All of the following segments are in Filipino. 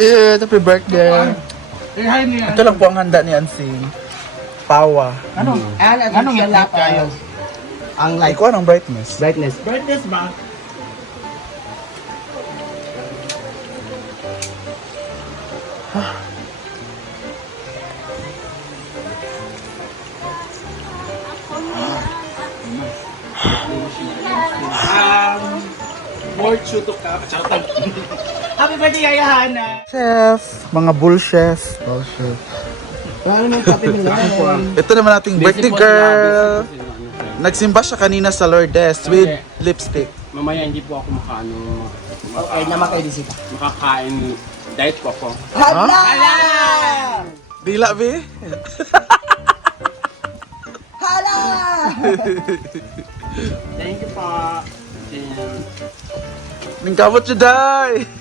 Eh, happy birthday. Eh, hi niya. Ito lang po ang handa ni Ansing. Pawa. Ano? Anong itlog kayo? Ang light ko anong brightness? brightness. Brightness ba? Um, more chuto ka. Charot. Happy birthday, Yaya Hana! Chef. Mga bull chef. Bull chef. Paano nang kape mo? Ito naman ating birthday girl. Nagsimba siya kanina sa Lourdes with lipstick. Mamaya hindi po ako makaano, Okay, naman kayo disita. makakain. Diet po ako. Hala! Dila, be? Hala! Thank you po. And, Ningkamot siya, day!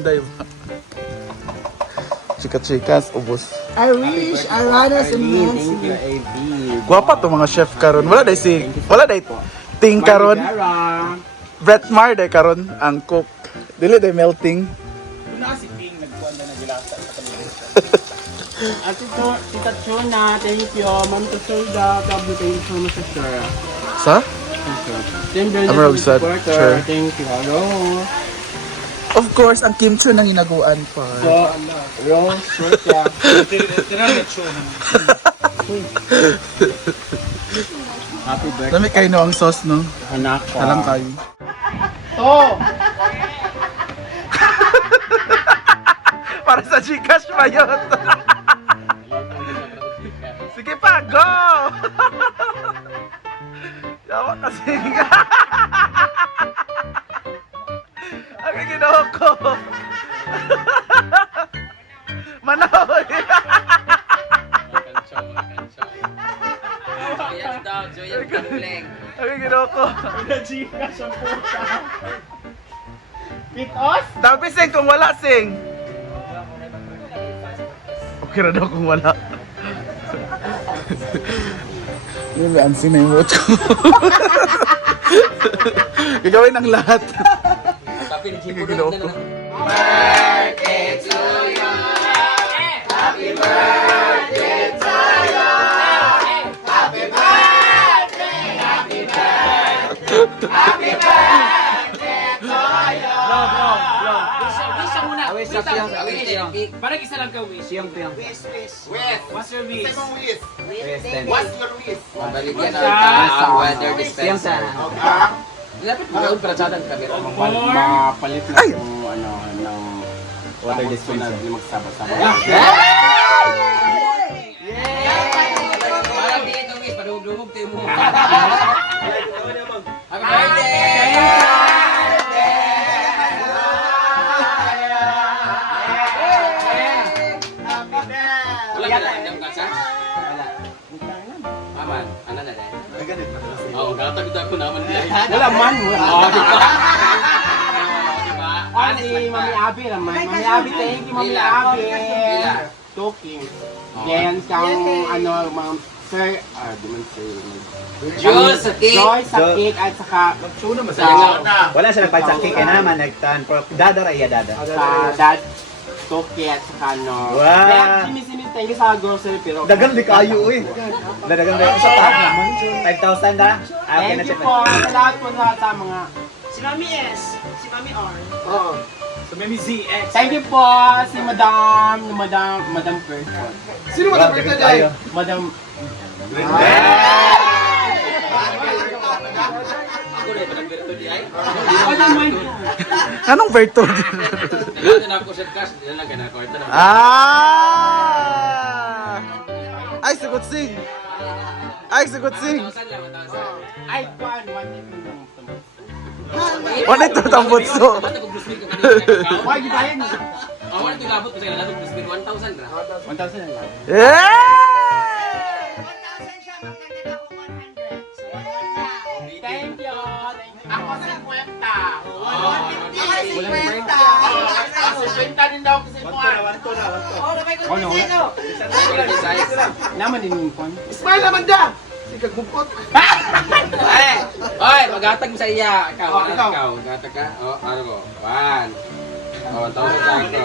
Hinday ba? Chika-chikas, ubos. I wish Aranas Thank you, immensely. AB. Guwapa to mga chef karon. Wala day si wala day ting karon. Brett Mar day karon ang cook. Dili day melting. Una si Ping, nagkuhan na nagilasa sa kanila. At ito, Tita Chona, thank you. Ma'am Tusolda, Pablo, thank you so much, sir. Sa? Thank you. Amrog sad, supporter, sure. Thank you. Hello. Of course, ang kimchi nang inaguan pa. So, Rose, short yeah. Tira na show. Happy birthday, Dami kayo no ang sauce no. anak ko. Alam kayo. To! Para sa Gcash pa yun. Sige pa, go! Yawa kasi nga. Ang ginawa ko. Manahoy. Joyous daw, joyous gambling. Ang ginawa ko. Nagchika sa puta. Pitos? Dabi sing kung wala sing. Okay na daw kung wala. Yung ansin na yung vote ko. Gagawin ang lahat. Tapi di Cipu Ginawa na ko. lang. Wish ka muna. Wish ka lang. Wish. Parang isa lang ka wish. Siyang piyang. What's your wish? What's Baligyan ang weather Siyang dispenser. sana. Lapit mo para sa atin kami. Mapalit, na yung ano, ng water dispenser. Hindi magsama-sama. Parang di ito wish. Padugdugog tayo mo. Happy birthday! Wala ka lang ang kasa? Aman, ano na dahil? Oo, gatag ito ako naman. Wala man, wala. Oo, di ba? Diba? Ah, si Mami Abi naman. Mami Abi, thank you, Mami Abi. Talking. Then, kang, ano, mga, sir, ah, di man sir. Juice sa cake. Joy sa cake at saka Sa Wala siya nagpagsakik kaya naman nagtan. Pero dada ra iya dada. sa dad Toki at saka ano. Wow. You sa grocery pero. Dagan di kayo eh. Dagan di sa taas naman. 5,000 da. Ah, okay na Thank you siya. po sa lahat po sa sa mga. Si Mami S. Si Mami R. Oo. Si Mami ZX. Thank you po si Madam, Madam, Madam Person. Sino ba birthday tayo? Madam. Madam man. Anong virtud? Nagkata Ay, sagot sing. Ay, sagot sing. 1,000 1,000. Ay, kwan, one lang. Wala ito tambutso. Ko? Why, tayo? Oh, wala ito labot ko sa kanila. Gusto ko 1,000 ra. 1,000 lang. Yeah! Thank you. Thank you. Ako sa kwenta. Ako sa kwenta din daw kasi po. Oh, no. Quality size. Naman din yung kwan. Smile naman da. Ay! Oy, magatag mo sa iya. Ikaw, Oh, ano ikaw. ikaw? Magatag ka? Oh, ano ko? One. Oh, 1,000 ko.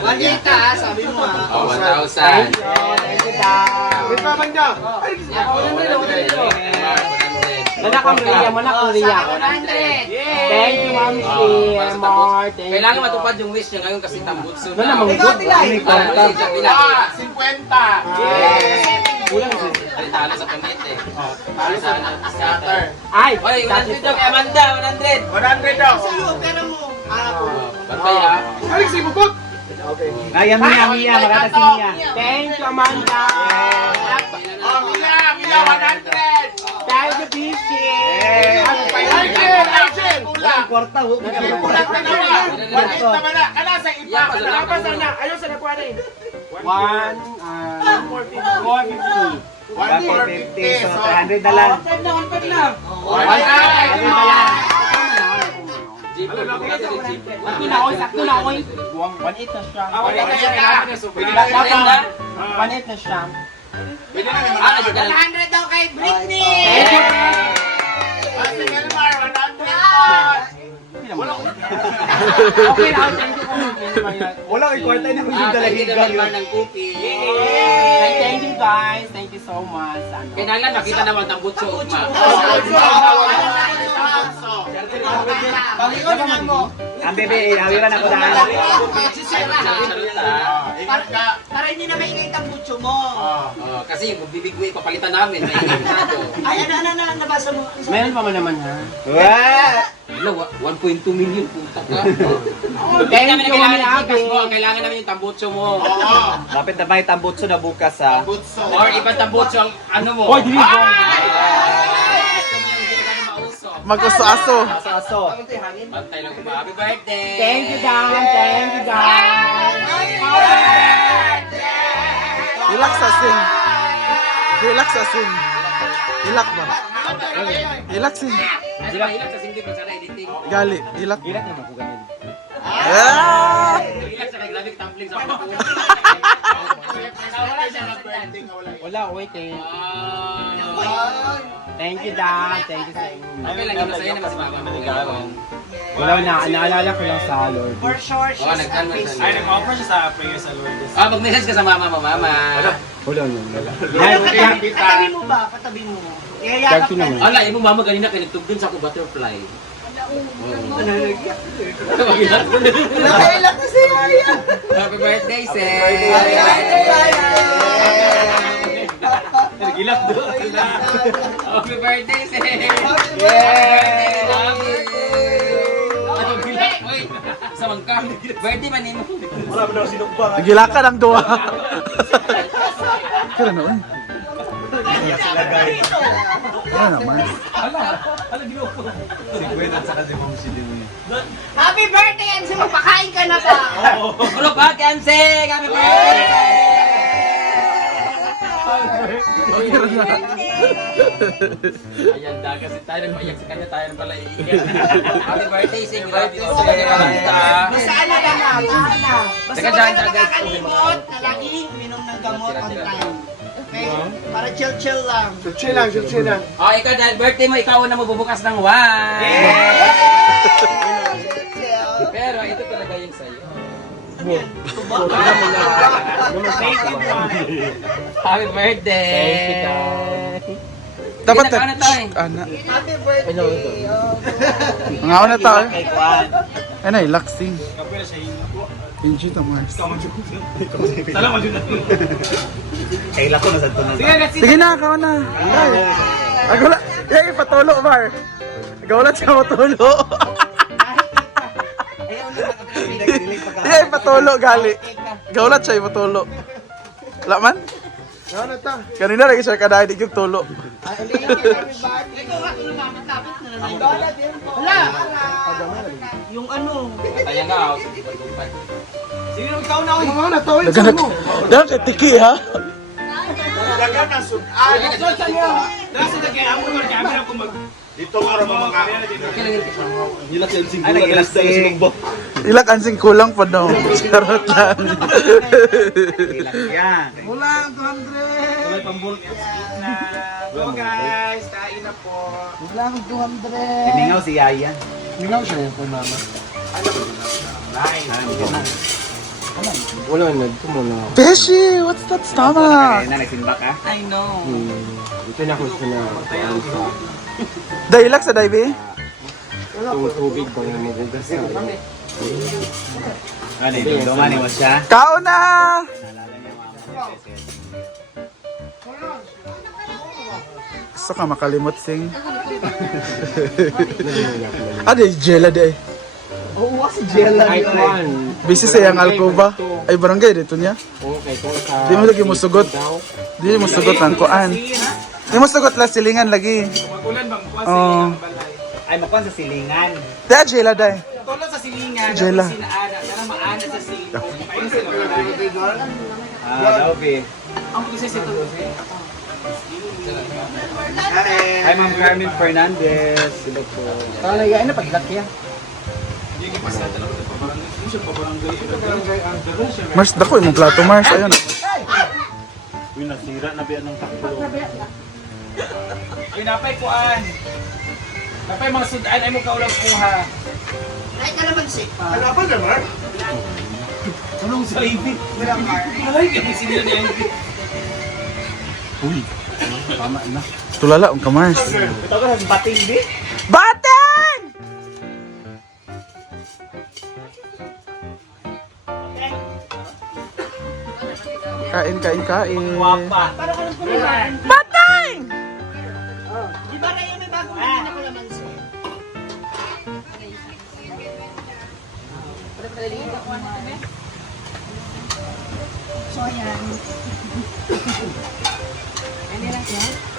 Manita, ah, sabi mo ah. Oh, 1,000. Thank you, Dad. Wait pa banda. Mana kang Ria, mana kang Ria. Thank you, Ma'am Shea, Mar. Thank you. Kailangan matupad yung wish niya ngayon kasi tambutso Ano namang good? Ah, Ah, 50. Kulang siya. Ay, talo sa kamit eh. Talo sa scatter. Ay, Oy, 100 daw kay Amanda, 100. 100 daw. Bantay ha. Alex, ibubot. Kaya Mia, Mia, maganda si Mia. thank you, Amanda. Oh, Mia, Mia, 100. Kulang. Kwarta, huwag na Kulang na naman. 100 naman na. Kana sa Dapat lakas. sana. Ayaw sa nakuha rin. One, uh, 450. 150, so 300 na lang. Jeep. Sakto na, oy, sakto na, oy. One eight na siya. Pwede na siya Dapat, one eight na siya. Pwede na Ah, nasa ka lang. 100 daw kay Britney. Thank you. 100. Okay na, thank you po, na kung Ah, yung thank you dalahigan naman yun. ng cookie. Thank thank you guys. Thank you so much. Ano? Kailangan makita naman ng butso. Ang bebe, hawiran ako. Ingat ka. Para hindi na maingay ang butso mo. Oh, kasi yung bibigwi papalitan namin. May ingay Ay, ano, ano, ano, nabasa mo? Meron pa man naman ha. Wow! Hello, 1.2 million puta ka. Thank Kami na you, kailangan Mami ng tikas mo. Abby. Ang kailangan namin yung tambutso mo. Oo. Lapit na ba yung tambutso na bukas ha? Butso. Or ibang tambutso ang ano mo. Oy, dili ko. Yung. Mag-uso-aso. Aso-aso. Bantay lang ba? Happy birthday! Thank you, Dan. Thank you. Relax sa sing. Relax sa sing. Relax ba? Relax sing. Ay, mahilap sa singkip sa editing. Gali. Relax. Ilan naman ko ganyan. Ah! Relax sa grabe tumbling sa ako. Wala wala. Wala, wait eh. Ah. Thank you, Dan. Thank you sa inyo. Okay lang masaya naman si mama mo. Wala na, naalala ko lang sa Lord. For sure, she's nagkalma happy. siya. nag-offer siya sa prayer sa Lord. Ah, mag-message ka sa mama mo, mama. Wala na, wala. Ano, katabi mo ba? Katabi mo. You ka naman. Ala, imo mama ganina kay nagtugdon sa ako butterfly. Nakailan kasi Maya. Happy birthday, sis! Happy birthday, Maya. Gilap doon. Happy birthday, sis! Happy birthday! Ano gilap? Uy, sa mangka. Birthday man nimo. Nagilakan ang duwa. Kaya noon. Ano naman? Happy birthday, Enzo. Magpakain ka na ba? Group hug, Kansing! Happy birthday! Ayan da, kasi tayo nagmaiyak sa kanya, tayo pala iiyak. Happy birthday, Sing! Sa kanya kamanta. Saan na lang na? Saan na? Basta Teka, huwag ka na dyan, guys. makakalimot na lagi minom ng gamot on time. Okay? Para chill-chill lang. Chill lang, chill lang. Oh, ikaw dahil birthday mo, ikaw na magbubukas ng wine. Pero ito talaga yung sa'yo. Happy birthday! Thank you, Dan. Dapat Hindi, nakaano tayo. Ana. Happy birthday. Oh. Mga una tayo. Kay Kwan. Ano eh, laxing. Pinji to Mars. Kay Lako na sa na. Sige na, ikaw na. Ay. Agula. Eh, patulo, Mar. Agula siya matulo. Eh, patulo, gali. Gaulat siya, patulo. Wala man? Ano ta? Kanina lagi siya kadahin, di yung tulo. Wala. Yung ano. Ayan na, oh. Mga na to, Dagan Dagan kay tiki, ha? Dagan na sud. Ah, dito nga rin mga Ay, nag-ilasing. Ilak ansing kulang pa daw. Charot lang. Yan. Wala, 200. Go guys, kain na po. Siningaw si Yaya. Mingaw siya yung mama. Wala na, ito mo na. Beshi, what's that stomach? na nagsimba ka? I know. Hmm. Ito na ko sa na. Ano sa Dailak sa Daibi? itong tubig ko na magugas na. Ano yung dumani mo siya? Kao na! Gusto ka makalimot sing. Ano yung jela de? Oo, si Jella. Kahit one. Busy sa yung alcoba. Ay barangay dito niya. Kung kay kung sa... Di mo lagi mo sugot. Daw. Di mo sugot ang kuan. Di mo sugot la silingan lagi. Magulan bang kuha Oh. Ay, makuha sa silingan. Daya jela day. Tulad sa silingan. Jela. Sinaana. Dala maana sa silingan. Ayun sila balay. Ah, Laubi. Ang mag-isa sa ito. Hi, Ma'am Carmen Fernandez. Sila po. Talaga, ano paglaki yan? Mars, dako yung plato Mars. Ayun. Uy, nasira na ba ng takbo? Ay, napay kuan. Napay mga sudan ay mo kaulang kuha. Ay, kalamansi. Ano pa naman? Anong sa Ivy? Ay, kami sinila ni Ivy. Tama na. Tulala ang ka Mars. Ito ka sa bating, di? Kain, kain, kain. Bateng! Di ba yung may bagong bili na kalamansi? So, ayan.